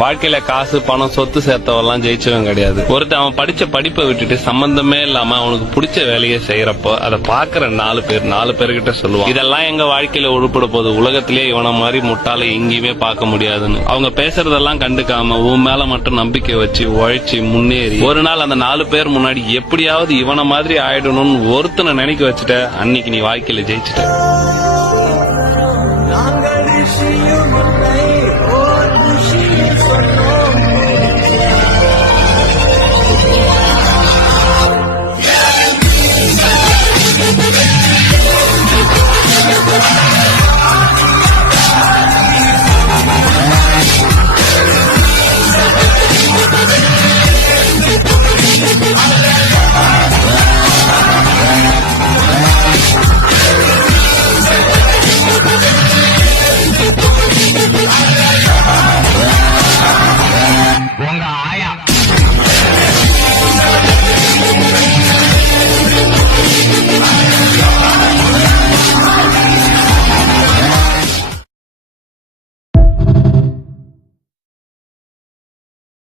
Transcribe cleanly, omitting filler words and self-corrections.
வாழ்க்கையில காசு பணம் சொத்து சேர்த்தவெல்லாம் ஜெயிச்சவன் கிடையாது. ஒருத்தன் அவன் படிச்ச படிப்பை விட்டுட்டு சம்பந்தமே இல்லாம அவனுக்கு பிடிச்ச வேலையை செய்யறப்போ அதை பாக்குற 4 பேர்கிட்ட சொல்லுவான், இதெல்லாம் எங்க வாழ்க்கையில உருப்பட போகுது, உலகத்திலேயே இவன மாதிரி முட்டாளை எங்கேயுமே பார்க்க முடியாதுன்னு. அவங்க பேசுறதெல்லாம் கண்டுக்காம உன் மேல மட்டும் நம்பிக்கை வச்சு உழைச்சி முன்னேறி ஒரு நாள் அந்த 4 பேர் முன்னாடி எப்படியாவது இவன மாதிரி ஆயிடணும்னு ஒருத்தனை நினைக்க வச்சுட்ட, அன்னைக்கு நீ வாழ்க்கையில ஜெயிச்சுட்ட.